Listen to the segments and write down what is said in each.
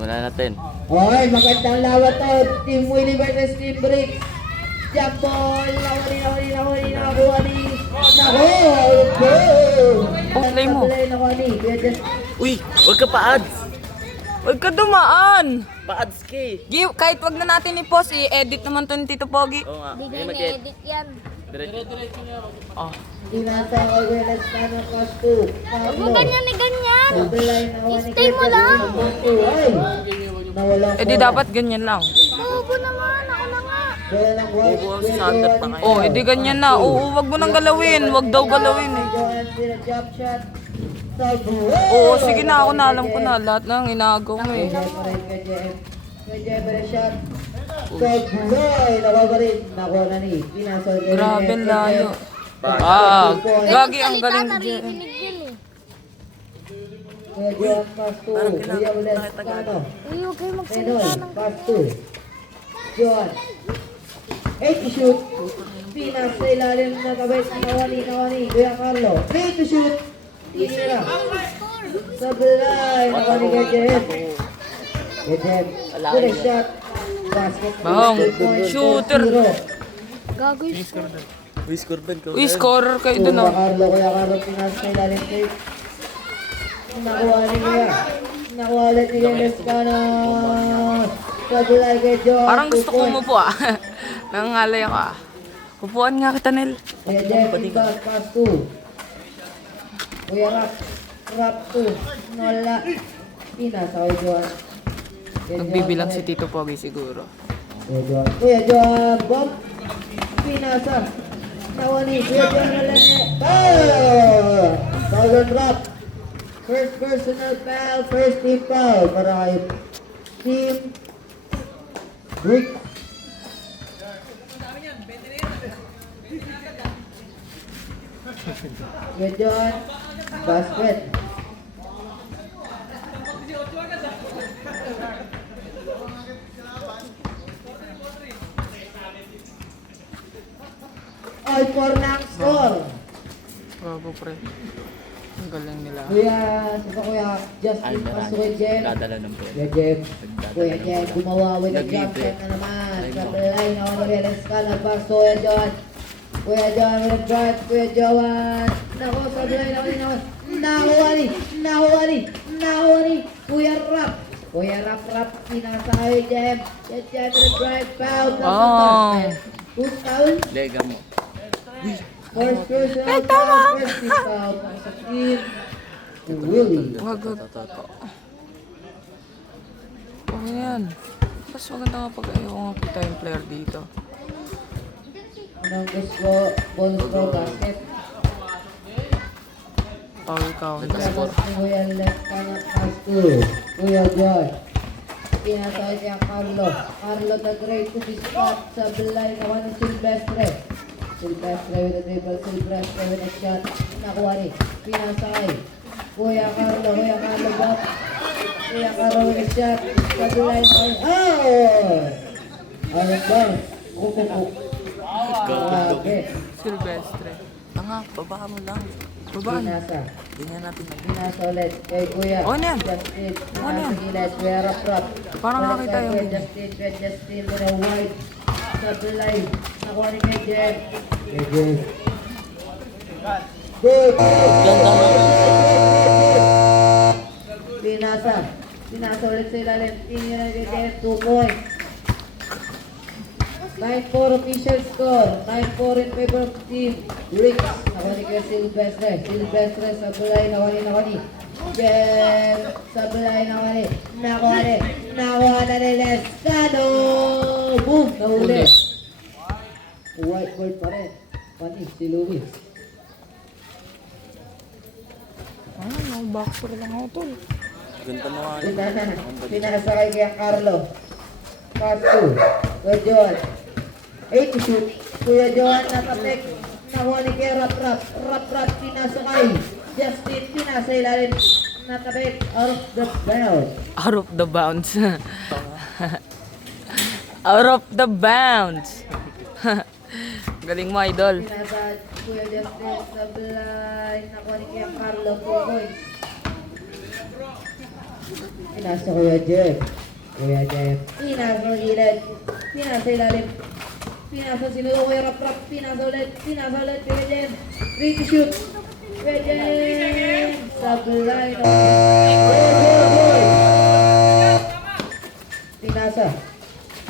Simulan natin. Okay, magandang lawat to. Team Willie versus Team Brick. Jump ball. Nawali. Nakuha ni. Play mo. Uy! Huwag ka pa-ads! Huwag ka dumaan! Pa-ads ka eh! Kahit wag na natin i-pause, i-edit naman to ni Tito Pogi. Oo nga. Hindi Hindi na mag-edit. edit yan. Oh. Tinasa ko Willis na ng cost 2. Huwag mo ganyan ni ganyan. Stay mo lang. Nawala Eh di dapat ganyan lang. Bobo naman. Ako na nga. Wala lang white. Bubuo si Sander pa kayo. Oh, edi ganyan na. Oo, wag mo nang galawin. Wag daw galawin eh. Jump shot. Oo, sige na. Ako na alam ko na. Lahat ng inagaw mo eh. Grabe ang layo. Ah, gagi ang galing ni Jem. Naririnig yun eh. Parang kailangan nakita Uy, huwag kayo magsalita ng John. 8 to shoot. Pinas sa ilalim na kabay. Nawani. Kuya Carlo. 3 to shoot. Tira. Sablay. Nawani kay Jem. Jem. Good shot. Basket. Bang, shooter. gago yung score. Uy, score ba? Uy, scorer kayo dun Kuya oh. Carlo. Pinas sa ilalim kay. Nakuha ni Kuya. Nakuha ulit ni Kuya Lescano. Sablay kay John. Parang gusto ko umupo ah. Nangangalay ako ah. Upuan nga kita, Nel. Kuya Jeff, pass 2. Kuya Rap 2. Nola. Pinas ako John. Nagbibilang si Tito Pogi siguro. Kuya John, bomb. Pinasa. Nawani. Kuya John nalang. Foul on Rap. First personal foul. First team foul. Para kay Team Brick. Kuya John. Basket. All for ng score. Bravo, pre. Ang galing nila. Kuya, Kuya Justin Pasukin Jem. Dadala ng pera. Kuya Jem. Kuya Jem, gumawa with a jump shot na naman. Sa line na ako realize ka na pass to Kuya John. Kuya John with a drive. Kuya Johan. Nako, sa line ako din ako. Nahuwari. Kuya Rap. Kuya Rap. Pinasa kay Jem. Jem with a drive. Foul. Who's foul? Lega mo. First personal foul. First team foul. Sa team. Willie. Wag. Okay yan. Mas maganda nga pag ayaw nga kita yung player dito. Anong gusto? Bonus throw basket. Foul count. Tapos ni Kuya left kanan pass to Kuya John. Pinasay niya Carlo. Carlo the great to be spot sa belay naman ng Silvestre. Silvestre with a dribble. Silvestre with a shot. Nakuha ni. Pinasay. Kuya Carlo back. Kuya Carlo with a shot. Sa belay naman. Ano ba? Grabe. Silvestre. Tanga, baba mo lang. Babaan. Pinasa. Ganyan natin. Pinasa ulit kay Kuya Oh, ano yan? Justin. Ano yan? Pinasa gilid. Kuya Rap. Parang nakita yung Kuya ganyan. Justin with a wide supply. Nakuha ni kay Jeff. Good. Ganda mo. Pinasa ulit sa ilalim. Tingin na kay Jeff. 2 points. 9-4 official score. 9-4 in favor of team Rick. Nakuha ni kay Silvestre. Silvestre sa bulay. Nakuha ni. Jeff sa bulay. Nakuha na ni Lescano. Boom! Nahuli. White ball pa rin. Panis si Luis. Ah, boxer lang ako tol. Ganda mo nga. Pinasa kay Kuya Carlo. Pass 2. Kuya John. 8 to shoot. Kuya John nakapik. Nakuha ni Kuya Rap. Pinasa kay Justin. Pinasa ilalim. Nakapik. Out of the bounds. Out of the bounds. Out of the bounds. Galing mo, idol. Pinasa Kuya Justin sa blind. Nakuha ni Kuya Carlo. 2 points. Pinasa Kuya Jeff. Kuya Jeff. Pinasa gilid. Pinasa ilalim. Pinasa sinulo Kuya Rap. Pinasa ulit. Kuya Jeff. Free to shoot. Kuya Jeff. Sablay.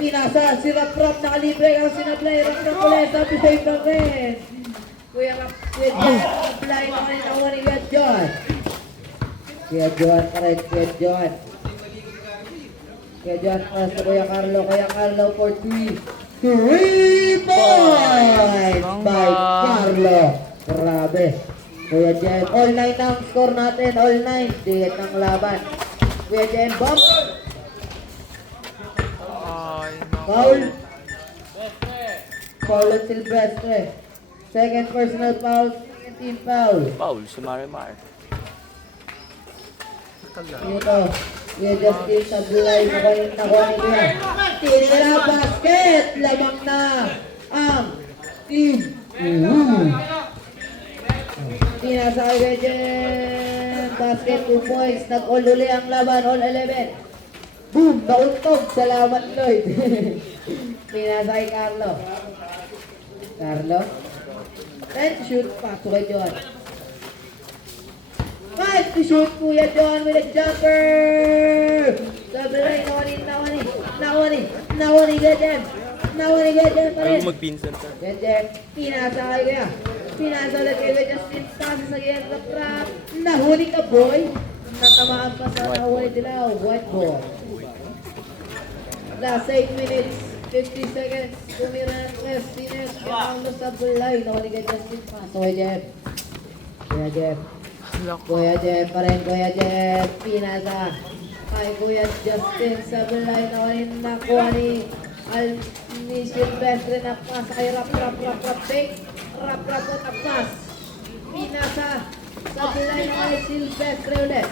Pinasa. Si Rap nakalibre. Ang sinablay. Rap ulit. Sabi save lang rin. Kuya Rap. Kuya Jeff. Sablay naman yung awan ni Kuya John. Kuya John pa rin. Kuya John pass to Kuya Carlo. Kuya Carlo for 3 points by Carlo. Grabe. Kuya Jen. All 9 ang score natin. All 9. Tigit ng laban. Kuya Jen, bump. Ay, Foul. Foul at Silvestre. Second personal foul. Second team foul. Paul, si Marimar. Dito. Kuya Justin Sablay. Nakuha ni Kuya. Tinira basket. Lamang na ang team. Pinasa kay Kuya Jen. Basket 2 points. Nag-all uli ang laban. All 11. Boom! Nauntog. Salamat Lloyd. Pinasa kay Carlo. Then shoot. Pasok kay John. 5 to shoot, Kuya John with a jumper! Sablay, nawani, Gajem pa rin. Ayaw magpinsan ka. Gajem, pinasa kay Kuya. Pinasa ulit kay Kuya Justin, pasa sa Kuya Rap. Nahuli ka, boy. Natamaan pa sa nahuli nila, white ball. Last 8 minutes, 50 seconds. Tumira ng tres, Sines, Pinaulo Sablay. Nawali kay Justin, pasa kay Jeff. Kuya Jeff pa rin, Kuya Jeff. Pinasa kay Kuya Justin Sablay. Nakuha ni Silvestre na pasa kay Rap. Fake. Rap po na pass. Pinasa Sablay na kay Silvestre ulit.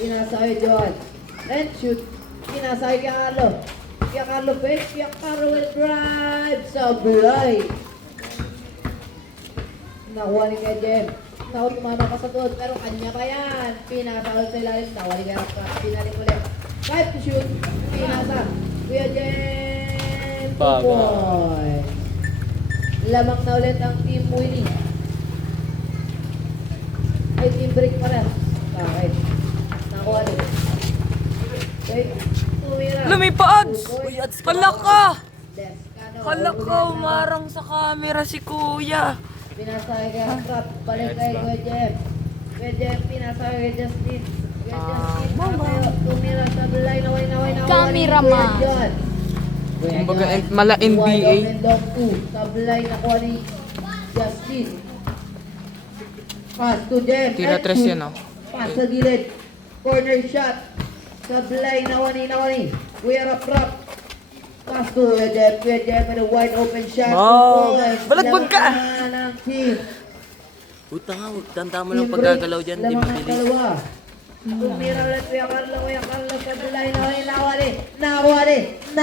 Pinasa kay John. And shoot. Pinasa kay Carlo. Fake. Carlo will drive. Sablay. Nakuha ni Kuya Jem. Tumama pa sa tuhod, pero kanya pa yan. Pinasa sa ilalim. Nakuha ni Kuya Rap. Pinalim ulit. 5 to shoot. Pinasa. Kuya Jem. 2 points. Lamang na ulit ang team Willie. Ay, team break pa rin. Bakit? Nakuha ni. Okay. Tumira. Lumipad! Uy, ads ka. Hala ka! Descano. Hala ka, umarang sa camera si Kuya. Pinasa kay Rap. Balik kay Kuya Jem. Kuya Jem, pinasa kay Justin. Kuya Justin, tumira sa Sablay. Naway. Cameraman. Kumbaga, mala NBA. Sablay, nakuha ni Justin. Pass to Jem. Tira tres yan, oh. Pass sa gilid. Corner shot. Sablay, nawani. Kuya Rap. Pass to Kuya Jem with a wide open shot. Oh, balagbag ka! Puta nga, tanda mo lang paggagalaw dyan, di mabilis. Tumira ulit Kuya Carlo. Sablay, nawani.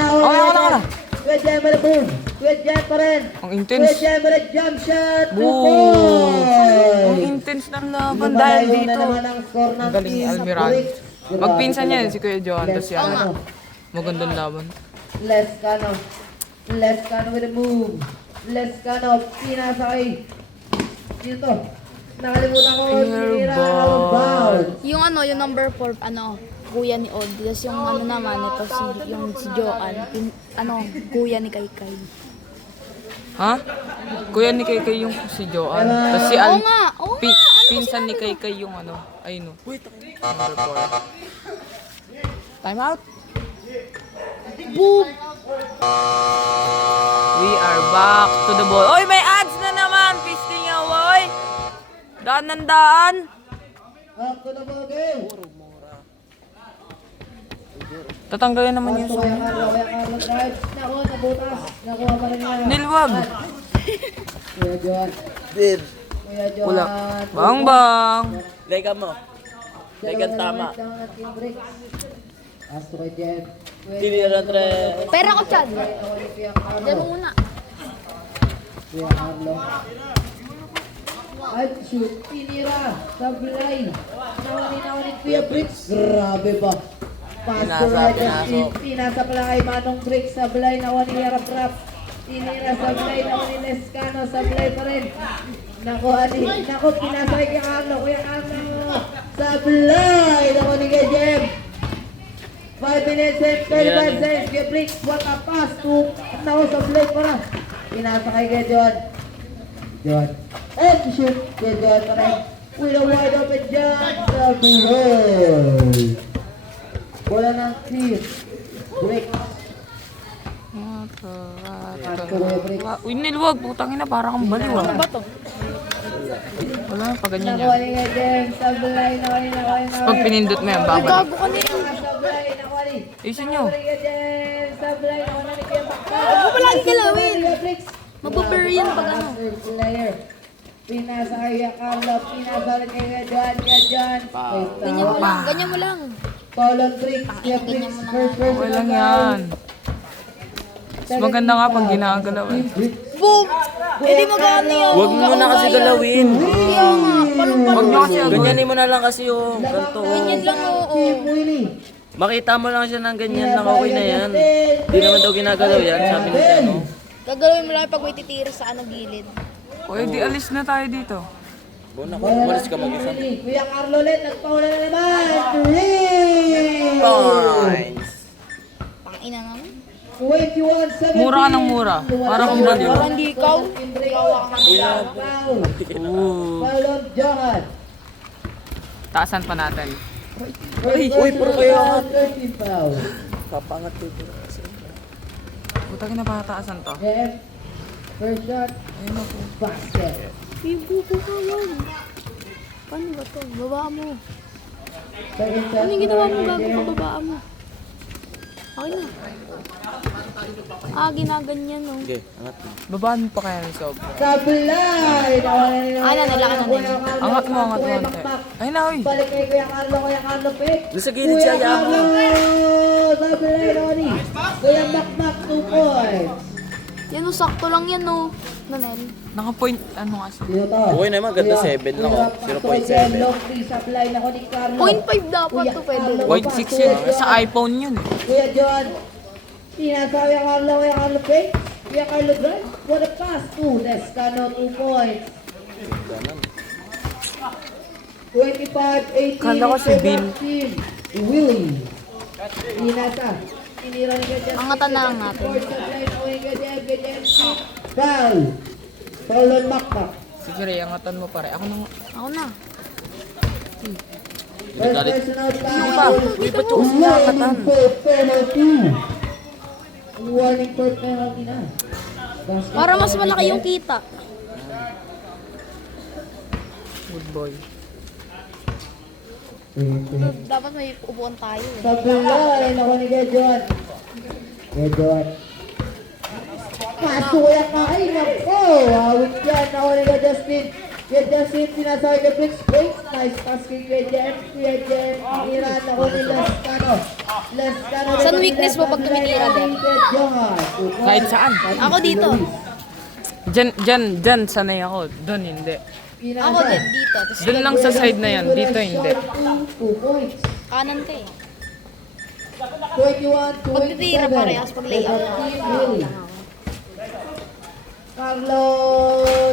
Wala. Kuya Jem with a boom. Kuya Jem pa rin. Ang Kuya intense. Jem with a jump shot. 2 Boom! Ang points. intense ng laban dahil Lumayo na dito. naman ang score ng Ang galing ni team. Almirante. Grabe Magpinsan talaga. yan si Kuya John, tapos yan. Lescano. Magandang laban. Lescano with a move. Lescano, pinasa kay dito. Nakalimutan ko, sinira ang bound. Yung yung number 4, kuya ni Od. Tapos yung naman, ito si Joan. Kuya ni Kaykay. Ha? Kuya ni Kaykay yung si Joan. Tapos si Al... Oo nga. Pinsan ni Kaykay yung ayun o. Time out. Boom! We are back to the ball. Oy, may ads na naman! Fisting niya, oy! Daan ng daan! Up to the ball game. Tatanggalin naman yung Kuya song. Carlo drive. Nakuha, nabutas. Nakuha pa rin nga. Nilwag! Kuya John. Dir, Kuya John. Wala. Bang bang! lega mo. Legan tama. Asto kay Jem. Tinira tre. Pera ko, Chad. Kuya Diyan Carlo. muna. Kuya Carlo. At shoot, tinira, sablay. Nawani Kuya Bricks. Grabe ba? Pastor Justin, pinasa pala kay Manong Bricks, sablay, nawani harap-rap. Tinira, sablay, nawani Lescano, sablay pa rin. Nako, pinasa kay Carlo, Kuya Carlo. Sablay, nawani kay Jem. 5 minutes and 35 seconds, Kuya Bricks, what a pass to, nako, sablay para. Pinasa kay John. And shoot, John pa rin. With a wide open John, sablay. Wala ng clear. Break. Uy, nilwag. Putang ina, parang kang baliw. Ano ba to? Wala, pag ganyan yan. Nakuha nga Jem. Sablay, nakuha. Pag pinindot mo yan, babalik. Gago ka na yun. Sablay, nakuha. Ayusin nyo. Sablay, nakuha ni Kuya Bakla. Huwag mo palagi galawin. Kuya Brix. Mapaper yan pag ano. Third player. Pinasa kay Carlo. Pinasa rin kay Juan. Ganyan mo lang, ganyan mo lang. Paulon Brix. Kuya Brix. First person. Okay lang yan. Mas maganda nga pag ginagalaw eh. Boom! Eh di magano yan. Huwag mo muna kasi galawin. Kaya nga, palong-palong. Huwag nyo kasi Ganyanin mo na lang kasi yung ganito. Ganyan lang, oo. Team Willie. Makita mo lang siya ng ganyan lang, okay na yan. Di naman daw ginagalaw yan, sabi ni ano. Gagalawin mo lang pag may titira sa ano gilid. O, di alis na tayo dito. Bona ko, umalis ka mag-isa. Kuya Carlo ulit. Nagpaula na naman. 3! Points! Pangina naman. 21-17. Mura ka ng mura. Para kang baliw. Parang hindi ikaw. Kawawa ka nga. Foul. Oo. Foul on Johan. Taasan pa natin. Uy, puro kayo. 13 foul. Kapangat dito. Putang ina, pataasan to. Jeff. First shot. Basket. Bibubo ka yan. Paano ba to? Baba mo. Second shot. Ano yung ginawa mo gago pababaan mo? Okay na. Ginaganyan no. Okay, angat mo. Babaan mo pa kaya ng sob. Sablay. Nalaki na din. Angat mo, angat mo. Ay na, uy. Balik kay Kuya Carlo, pick. Doon sa gilid siya, yamo. Sablay, Ronnie. Kuya Makmak, 2 points. Yan o, sakto lang yan no. Nanel. Naka-point, ano kasi. Sino to? Okay naman, ganda 7 lang, oh. 0.7. Long three, supply na ko ni Carlo. 0.5 dapat to pwede. Point 6 yun. Sa iPhone yun eh. Kuya John. Pinasa Kuya Carlo, pick. Kuya Carlo drive. What a pass to Descano, 2 points. 25-18. Kala ko si Bill. Willie. Pinasa. Tinira ni Kuya John. Angatan na natin. Fourth supply na Kuya John. Foul. Foul on Makmak. Sige, Ray, angatan mo pare. Ako nang... Ako na. First personal foul. Uy, ba't yung sinakatan? Warning for penalty na. Basket Para mas malaki yung kita. Good boy. Dapat may upuan tayo eh. Sablay, naku ni Gedjon. Gedjon. Paso kaya kain, nako. Awit yan, naku ni Justin. Kuya Justin, sinasabi ka Bricks Breaks. Nice pass kay Kuya Jem. Kuya Jem, iran ako ni Lescano. Lescano. Saan weakness mo pag tumitira din? Kahit saan. Ako dito. Diyan, sanay ako. Doon, hindi. Ako din dito. Tapos Doon lang sa side na yan. Dito, hindi. 2 points. kanan ka eh. 21-27. Pag titira parehas, pag layout na. Really? Carlo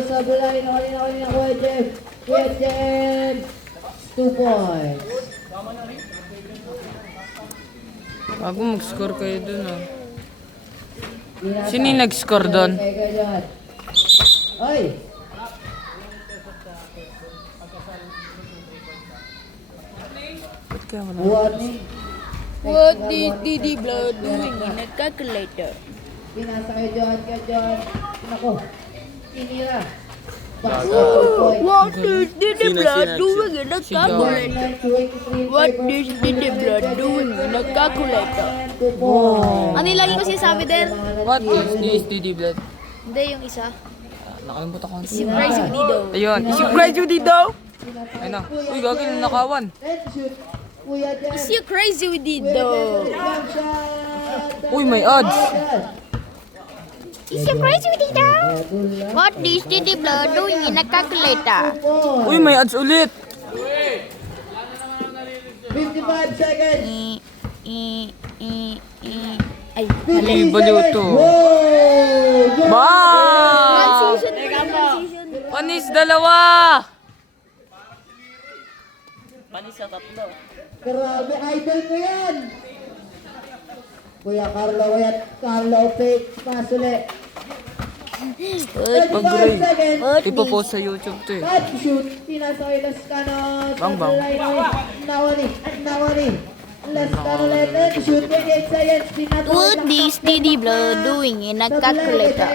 Sablay na kanina Kuya Jeff. Kuya Jeff. 2 points. Bago mag-score kayo doon ah. Binasa. Sino yung nag-score doon? Okay, ganyan. Ay! Ba't kaya wala? Warning. What did the blood doing in a calculator? Binasa kay John. Nako. Tinira. Basket point. What did the blood doing in a Si John. calculator? 23 What did the blood doing in a calculator? 2 points. Ano yung lagi ko sinasabi din? What is this DD blood? Hindi, yung isa. Nakalimutan ko. Si Bryce with Dido. Ayun, isi-cry you dito! Ayun na. Uy, gagawin na nakawan. And shoot. Kuya Jeff. Is you crazy with Dido? Uy, may odds. Is surprise with teacher? What is the blood doing in a calculator? Uy, may ads ulit. 55 seconds. Ay, 50 Mali, baliw seconds. to. Wow! Ba! season. Panis dalawa. Panis sa tatlo. Grabe, idol ko yan. Kuya Carlo, fake pass ulit. 35 Pag-gray. seconds. Ipopost sa YouTube to eh. At shoot, pinasay Lascano. Bang, bang. Nawani. Lascano letter, shoot, 28 seconds. Pinasay What is the blood doing in a calculator?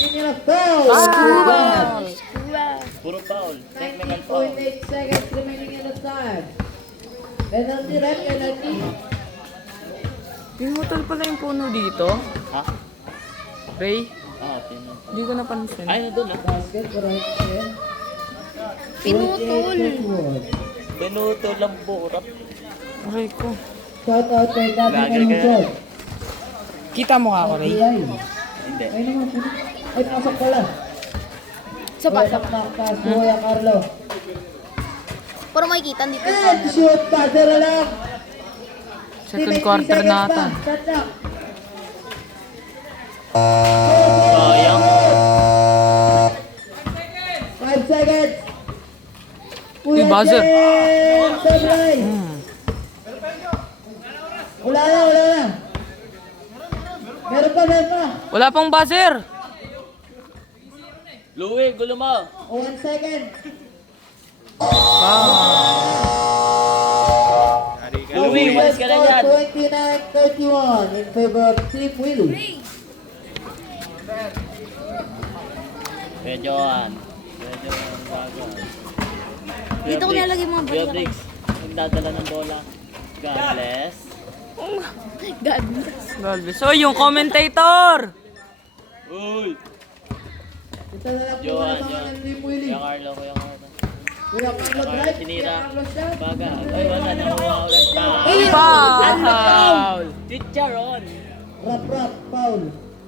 Pinila foul. Puro foul. Technical foul. 19.8 seconds remaining in the time. Penalty, red penalty. Pinutol pala yung puno dito. Ha? Ray, Ah, pinutol. hindi ko napansin. Ay, nandun ah. Basket, correct. Pinutol. Pinutol ang burat. Aray ko. Shout out kay David Lager ka. Alonso. Kita mo ka ako, Ray? Hindi. Ay naman, ay pasok pala. So, pasok. Pass, Kuya Carlo. Pero makikita dito. And shoot, passer lang. Second quarter na ata. Shot lang. Sayang. 5 seconds. Uy, buzzer. James Sablay. Wala na. Meron pa. Wala pang buzzer. Louie, gulo mo. 1 second. Louie, walis ka na dyan. 29-31 in favor of Team Willie. Medyoan. Bago. Dito ko nalagay mga Kuya balik. Briggs, nagdadala ng bola. God bless. God. Galvez. So, yung commentator. Uy! Ito na lang po Johan, mga Johan. ng Team Willie. Kuya Carlo. Kuya Carlo Kuya drive. tinira. Kuya Carlo shot. Baga. Ay, wala na. Ulit pa. Foul. Chicharon. Rap, foul.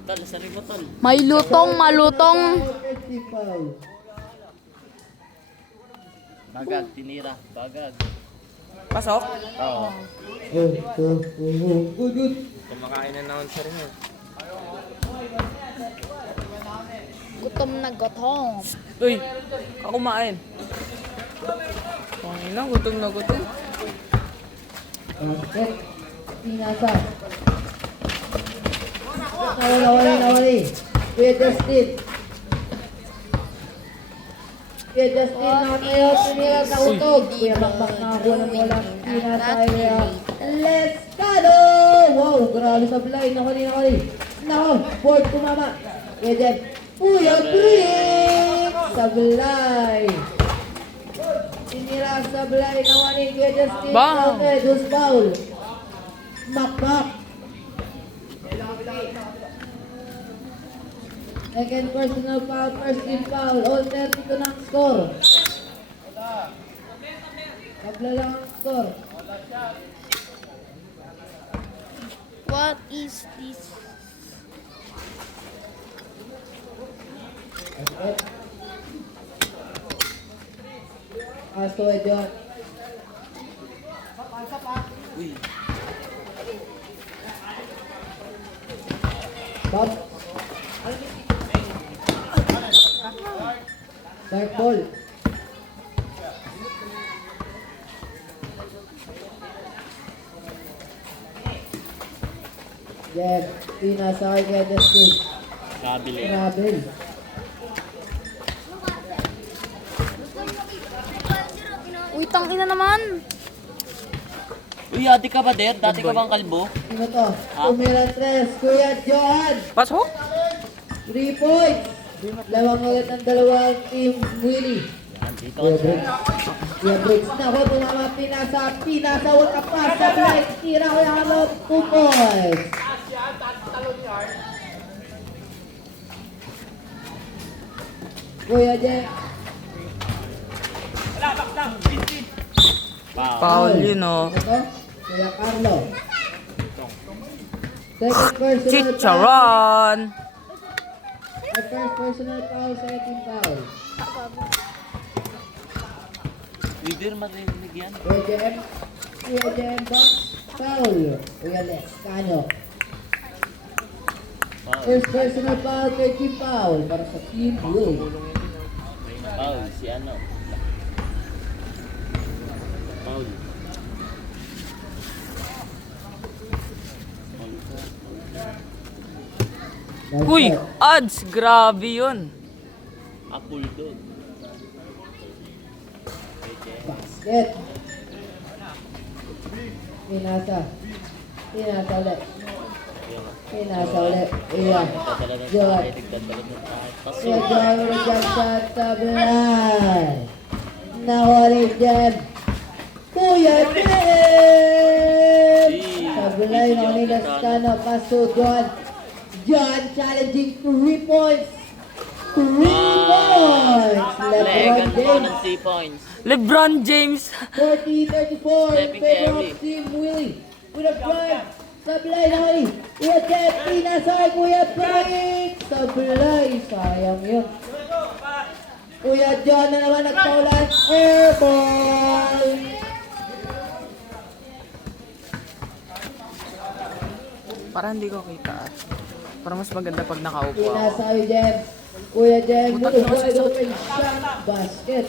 Tol, sari mo tol. May lutong, malutong. Offensive foul. Bagag, tinira. Bagag. Pasok. Oo. Good. Kumakain na announcer niya. Gutom na gutom. Uy, kakumain. Pangina, gutom na gutom. Set. Pinasa. Nawali. Kuya Justin. Nakayo. Pinira sa utog. Kuya Makmak nakakuha ng bola. Pinasa. Lescano! Wow, grabe sa blind. Nakali. Nako, board kumama. Kuya Jeff. Kuya Briggs! Sablay. Tinira Sablay. Nawali Kuya Justin. Bang! Okay, dos foul. Makmak. Second personal foul, first team foul. All 32 ng score. Tabla lang ang score. What is this? Pass to John. Uy. Bob. Dark ball. Jeff, pinasakay kay Justin. Kabili. Grabe. Uy, tangina naman. Uy, ate ka ba der? Dati ka bang kalbo? Sino to? Tumira 3. Kuya Johan. Pasok? 3 points. Lawang ulit ang dalawang team Willie. Yan, dito. Kuya Briggs na ako. Tumama pinasa. Wala pa. Sa right. Tira ko yung 2 points. Kuya Jeff. Wow. Foul yun oh. Ito. Kuya Carlo. Second personal foul. Chicharon. Our first personal foul, second team foul. Leader, marinig yan. Kuya Jem, box, foul. Kuya Lescano. First personal foul, third team foul. Para sa team blue. Paul, si ano? Paul. Uy, odds, grabe yun. Apple dog. Basket. Pinasa ulit. Pinasa ulit. Iya. Jod. Iya, Jod. Jod shot sa Blay. Nahuli Jeb. Kuya Jeb. Sa Blay, nahuli Lescano. Paso John. John challenging 3 points. 3 points. LeBron James. 3 points. LeBron James. 40-34 in Stephen favor Curry. of Team Willie. With a drive. Sablay na Willie. Kuya Jeff. Pinasay. Kuya Brian. Sablay. Sayang yun. Kuya John na naman nagpaulan. Airball. Parang hindi ko kita. Parang mas maganda pag nakaupo ako. Pinasay Jeff. Kuya Jeff. With a wide open shot. Basket.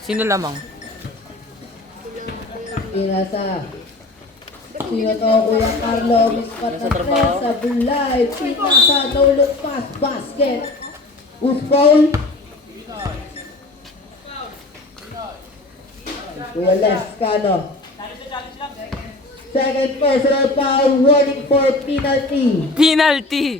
Sino lamang? Pinasa. Sino to? Kuya Carlo. Mispat Nasa na trabaho? sa Bulay. Pinasa. No look pass. Basket. Who's foul? Kuya Lescano. Second personal foul. Warning for penalty. Penalty!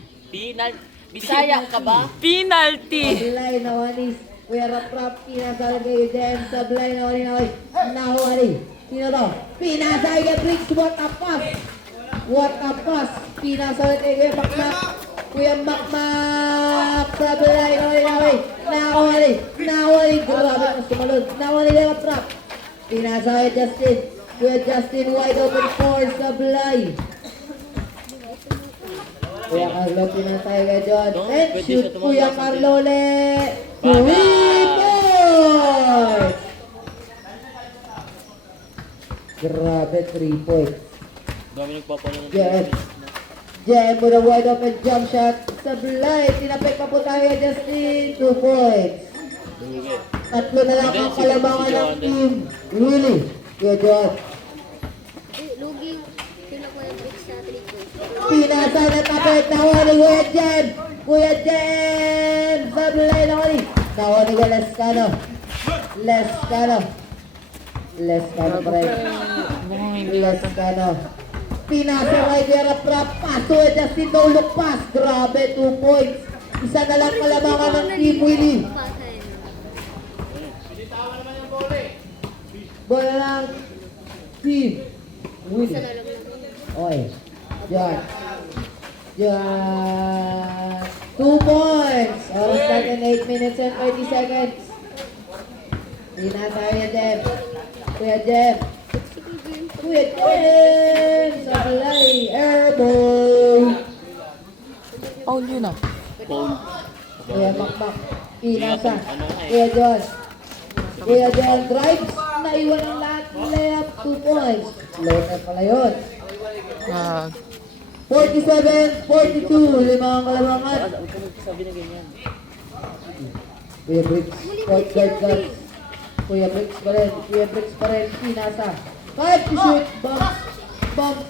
Bisaya ka ba? Penalty! Sablay na wanis. Kuya Rap pinasa kay Jen. Sablay na wanis. Nahuwali. Sino to? Pinasa kay Briggs. What a pass. What a pass. Pinasa kay Kuya Makmak. Kuya Makmak. Sablay na wanis. Nahuwali. Nahuwali. Grabe ang sumalod. Nahuwali kay Rap. Pinasa kay Justin. Kuya Justin wide open for Sablay. Kuya Carlo pinatay kay John. And shoot Kuya Carlo ulit. 3 points! Grabe, 3 points. Dami nagpapalo ng Jen. Jen with a wide open jump shot. Sablay. Tinapik pa po tayo kay Justin. 2 points. Tatlo na lang ang kalabangan ng team. Willie. Kuya John. Lugi sila ko yung bricks sa triko. Pinasa na tapit. Nawali Kuya Jen. Kuya Jen. Sablay nawali. Nawali ka Lescano. Lescano pa rin. Lescano. Pinasa kay Vera Prap. Paso at Justin Dolok pass. Grabe, 2 points. Isa na lang kalabangan ng Team Willie. Bola lang. Team Willie. Okay. Yan. 2 points. Oras natin 8 minutes and 30 seconds. Pinasa kay Jeff. Kuya Jeff. Kuya Jeff. Sablay. Airball. Paul yun ah. Paul. Kuya Makmak. Pinasa. Kuya John. Kuya John drives. Naiwan ang lahat. Layup. 2 points. Floater pala yun. 47-42. Limang kalabangan. Huwag ka magsasabi na ganyan. Kuya Briggs. Point guard guards. Kuya Briggs pa rin. Kuya Briggs pa rin. Pinasa. 5 to shoot. Bump. Bump.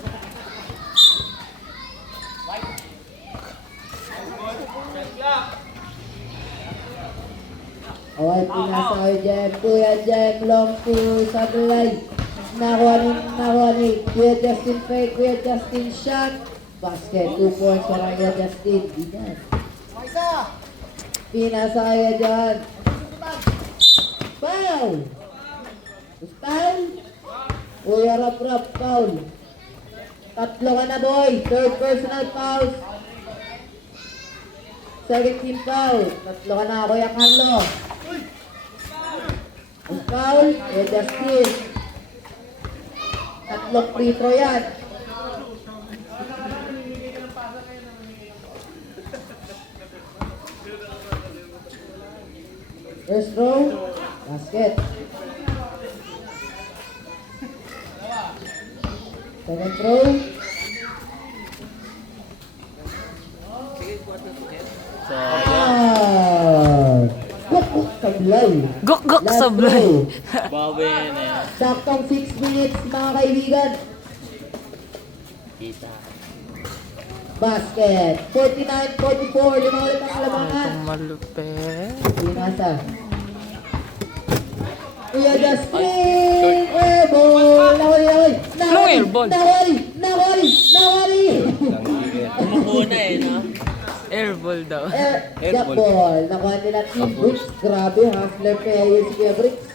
Okay, pinasa kay Jem. Kuya Jem, long to Sablay. Nakuha ni Kuya Justin fake. Kuya Justin shot. Basket, 2 points para kay Justin. Diyan. Pinasa kay Jan. Foul! Foul? Kuya Rap, foul. Tatlo ka na boy. Third personal foul. Second team foul. Tatlo ka na, Kuya Carlo. Ang foul, Kuya Justin. Tatlong free throw yan. First row, basket. Second row, sablay. Gok-gok Last sablay. row. Bawi na yan. Saktong 6 minutes mga kaibigan. Kita. Basket. 49-44. Lima ulit ang kalamangan. Itong malupit. Pinasa. Kuya Justin! Airball! Nawali! Anong airball? Nawali! Muna eh, no? Airball daw. Jack ball. Nakuha nila Team Bricks. Grabe, half-lap kaya yun si Kuya Bricks.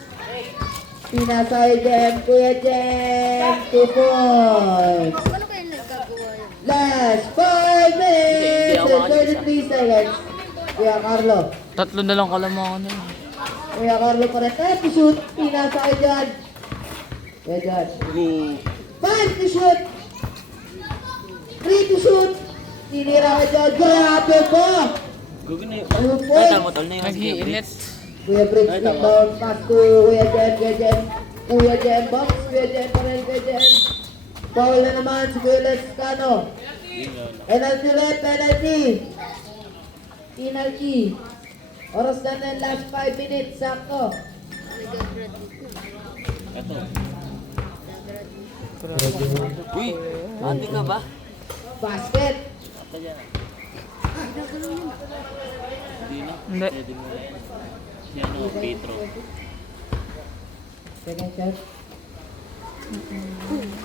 Pinasa kay Jem. Kuya Jem! 2 points. Paano kayo nagkagawa yun? Last 5 minutes Hindi ako and 33 seconds. Kuya Carlo. Tatlo na lang kalamangan na yun. Kuya Carlo pa rin. To shoot. Pinasa kay John. Kuya John. 5 to shoot. 3 to shoot. Tinira kay John. Grabe po. Gugin na yun. 2 Ay, tama points. tol na yun. Nag-iinit. Kuya Briggs inbound. Pass to Kuya Jen. Kuya Jen box. Kuya Jen pa rin. Kuya Jen. Foul na naman si Kuya Lescano. Penalty ulit. Penalty. Oras na ng last 5 minutes. Sakto. Nag-grad dito. Ito. Uy, ate ka ba? Basket. Ate dyan. Nagagalaw yun. Hindi na. Hindi. Pwede mo na yan. Yan o, Petro. Second shot.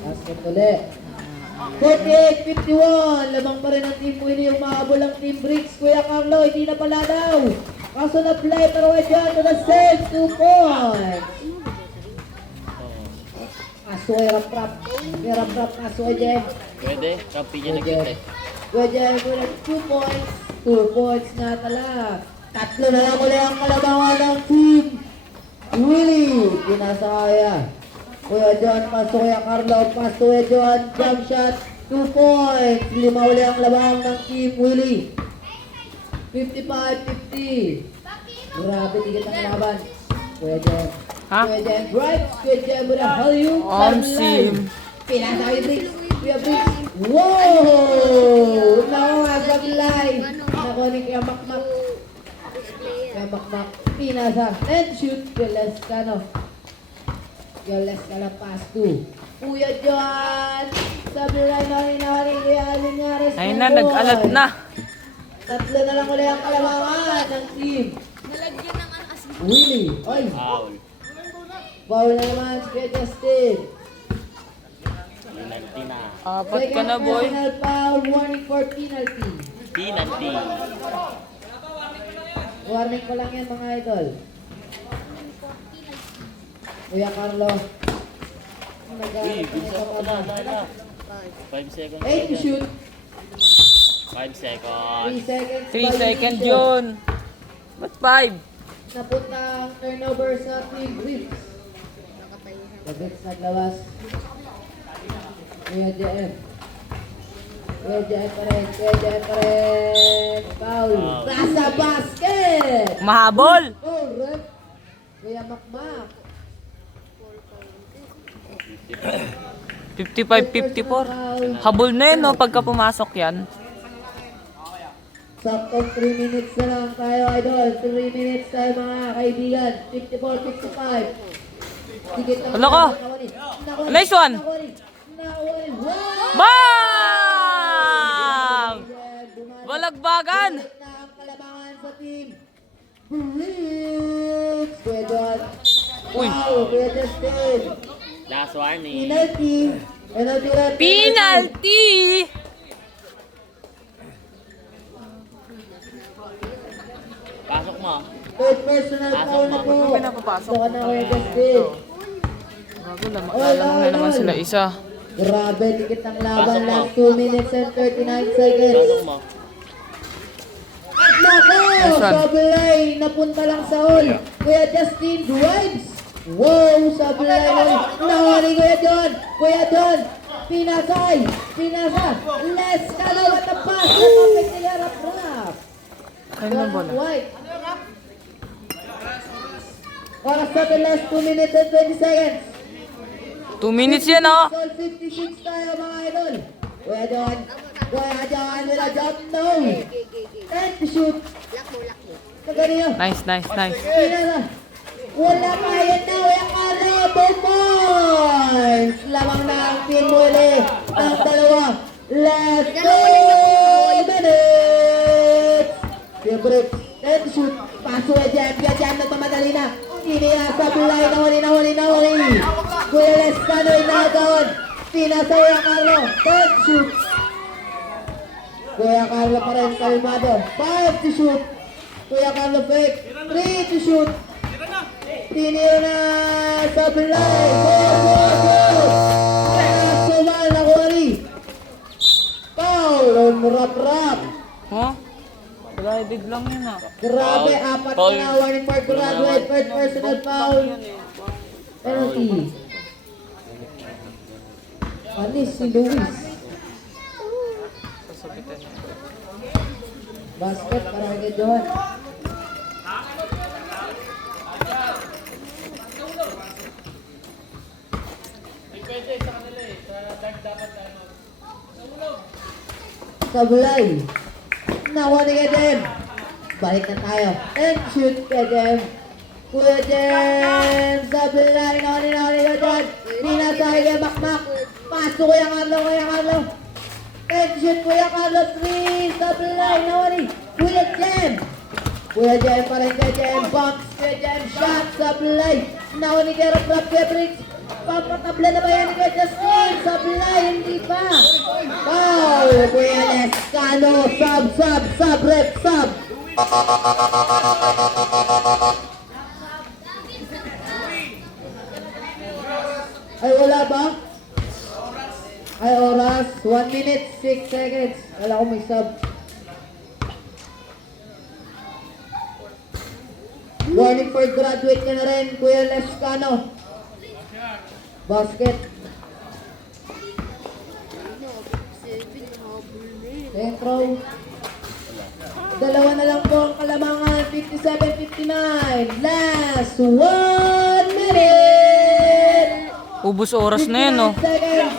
Basket ulit. 48-51. Lamang pa rin ang team Willie. Yung mahabol ang team Bricks. Kuya Carlo, hindi na pala daw. Kaso na play pero ay dyan to the save. 2 points. Kaso ay rap-rap. May rap-rap kaso ay dyan. Pwede? Kampi niya nagkita eh. Kuya dyan muna 2 points. 2 points na tala. Tatlo na lang ulit ang kalabangan ng team Willie. Pinasaya. Kuya John, pass to Kuya Carlo, pass to Kuya John, jump shot, 2 points. 5 uli ang labang ng Team Willie. 55-50. Grabe, tigit ang laban. Kuya John. Ha? Kuya John, right? Kuya John, muna, Halyu, Sim. Pinasa kay Briggs. Kuya Briggs. Wow! Nakawasag live. Nakuha ni Kuya Makmak. Kuya Makmak. Pinasa. And shoot. Kuya Lescano. Yoles ka lang pass to Kuya John. Sabi lang narin Kuya Alinares. Ayun na, nag-alat na. Tatlo na lang ulit ang kalamangan ng team Nalagyan ng anas. Willie. Oy, Foul. foul na naman si Kuya Justin. Penalty na. Apat ka na, boy. Personal foul. Warning for penalty. Penalty. Warning ko lang yan mga idol. Kuya Carlo. Uy, gusto ko na. 5 seconds. 8 to shoot. 5 seconds. 3 seconds. 3 seconds yun. Ba't 5? Napunta ang turnover sa Team Bricks. Bricks naglawas. Kuya JM. Kuya JM pa rin. Foul. Nasa basket. Mahabol. Oh, ref. Kuya Makmak. 55-54. Habol na yun, no? Pagka pumasok yan. Saktong 3 minutes na lang tayo, idol. 3 minutes tayo mga kaibigan. 54-55. Sige, Hala ka. Nice one. Nakawali. Wow! Bang! Balagbagan! Na ang kalabangan sa team. Bricks. Kuya John. Uy. Wow, Kuya Justin. Last warning. Penalty. Penalty ulit. Penalty! Pasok mo. Third personal foul na po. Ano pinapapasok? Ito ka na Kuya Justin. Bago, lalamang na naman sila isa. Grabe, tikit ang laban. Pasok mo. Last 2 minutes and 39 seconds. Pasok mo. Nako! Nice one. Sablay, napunta lang sa hall. Kuya Justin drives. Wow, sablay lang. Nawali Kuya John. Kuya John. Pinasay. Pinasa. Let's kano at the pass. Napapit nila rap-rap. Ayun na bola. White. Oras natin last 2 minutes and 20 seconds. 2 minutes yan, oh. Goal 56 tayo mga idol. Kuya John will a jump, no. And to shoot. Lakbo. Kagani yun. Nice. Wala pa yan na, Kuya Carlo, 2 points. Lamang na ang team muli ng dalawa. Last 2 minutes. Siyempre, and to shoot. Paso ya jam na pamadali na. Iniyasa bulay na huli. Kuya Lescano inagawad. Pinasa Kuya Carlo. Third shoot. Kuya Carlo pa rin kalmado. 5 to shoot. Kuya Carlo fake. 3 to shoot. Tinira na sa bulay. Goal. Nasumal na Kuwari. Foul on rap. Oh? Slided lang yun, ah. Grabe, 4 na warning for graduate, first personal foul. Penalty. Anis si Luis. Basket para kay Johan. Sabulay. Nawali ka Jem. Balik na tayo. And shoot ka Jem. Kuya Jem. Sabulay. Nawali ka Jem. Pinasay ka Makmak. Pasok Kuya Carlo. And shoot Kuya Carlo. 3. Sabulay. Nawali. Kuya Jem. Kuya Jem pa rin kay Jem. Bumps Kuya Jem. Shot. Sabulay. Nawali ka Rap Kuya Briggs. Papatabla na ba yan ni Kuya Justin? Sablay, hindi pa. Foul, Kuya Lescano. Sub, rep, sub. Ay, wala ba? Ay, oras. 1 minute, 6 seconds. Wala ko may sub. Warning for graduate ka na rin, Kuya Lescano. Basket. Centro. Dalawa na lang po ang kalamangan. 57-59. Last 1 minute. Ubus oras na yan, oh. 59 seconds.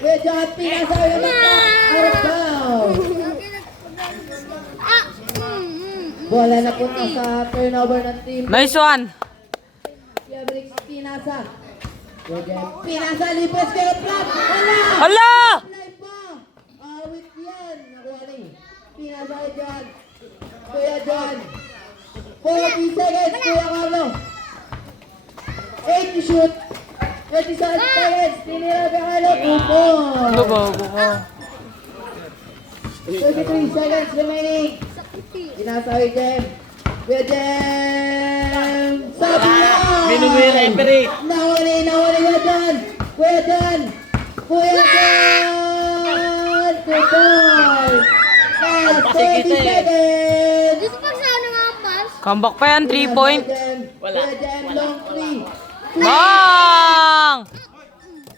Medyo happy na sa iyo na out of bounds. Bola na punta sa turnover ng team. Nice one. Yabrix Pinasa. Pinasa lipas kayo plug. Wala! Hala! Play pa! Awit yan! Nakuha ni. Pinasa kay John. Kuya John. 40 seconds, Kuya Carlo. 8 to shoot. 37 seconds. Tinira kay Carlo. 2 points. Bago ko. 33 seconds remaining. Pinasa kay Jem. Kuya Jem. Sabi na! Minuwi referee. Nawali Kuya John! Kuya John! 2 points! Last 30 seconds! Gusto pa siya nangapas. Comeback pa yan, 3 point. Kuya John, long 3. Bang!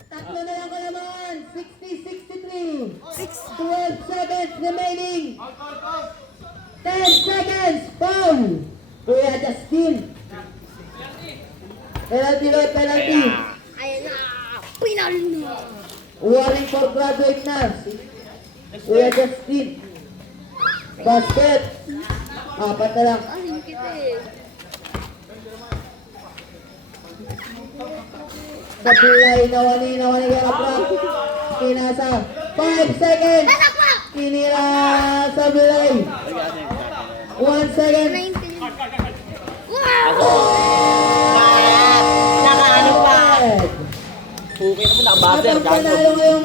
Tatlo na lang kalaman. 60-63. 12 seconds remaining. 10 seconds. Foul. Kuya Justin. Penalty. Ayan na. Pinal na. Warning for graduate na. Kuya Justin. Basket. 4 na lang. Asin kita eh. Sabulay, nawali ka Rap. Pinasa. 5 seconds. Tatakpa! Tinira Sabulay. 1 second. 19. Wow! Nakaano pa. Okay naman, nakabaser. Kapag panalo ngayong